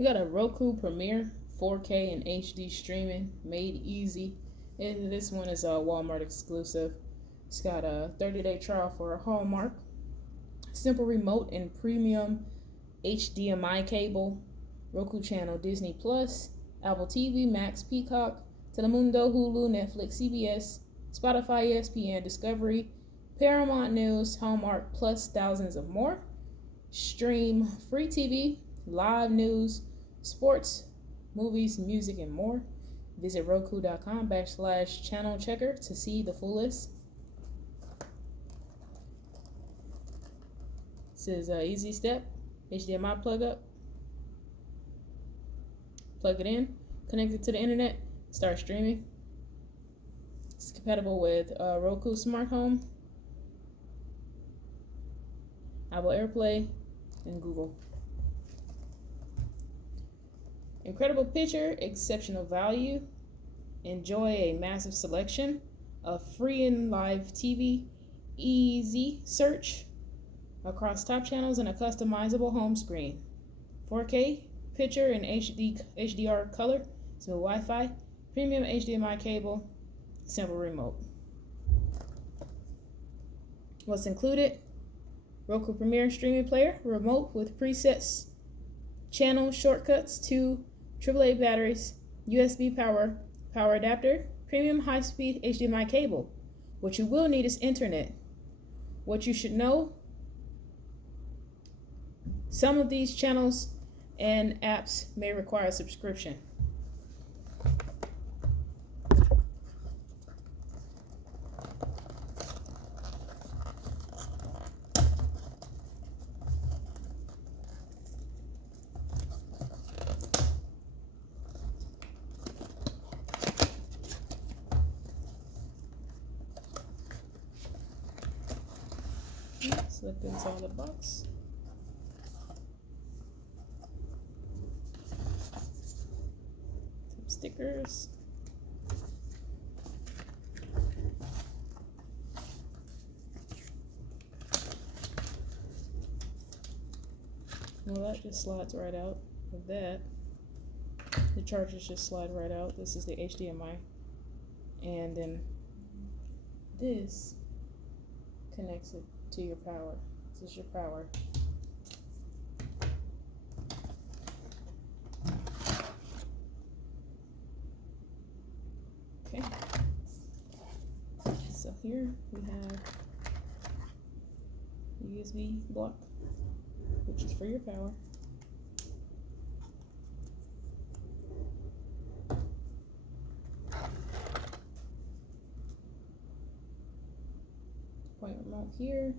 We got a Roku Premiere 4K and HD streaming, made easy. And this one is a Walmart exclusive. It's got a 30-day trial for a Hallmark, simple remote and premium HDMI cable, Roku channel, Disney Plus, Apple TV, Max, Peacock, Telemundo, Hulu, Netflix, CBS, Spotify, ESPN, Discovery, Paramount News, Hallmark, plus thousands of more. Stream free TV, live news, sports, movies, music, and more. Visit roku.com/channel checker to see the full list. This is an easy step. HDMI plug up. Plug it in. Connect it to the internet. Start streaming. It's compatible with Roku Smart Home, Apple AirPlay, and Google. Incredible picture, exceptional value. Enjoy a massive selection of free and live TV, easy search across top channels, and a customizable home screen. 4K picture in HDR color, smooth Wi-Fi, premium HDMI cable, simple remote. What's included? Roku Premiere streaming player, remote with presets, channel shortcuts, 2 AAA batteries, USB power adapter, premium high-speed HDMI cable. What you will need is internet. What you should know: some of these channels and apps may require a subscription. Let's look inside the box. Some stickers. Well, that just slides right out of that. The chargers just slide right out. This is the HDMI. And then this connects it to your power. This is your power. Okay. So here we have the USB block, which is for your power. Point remote here.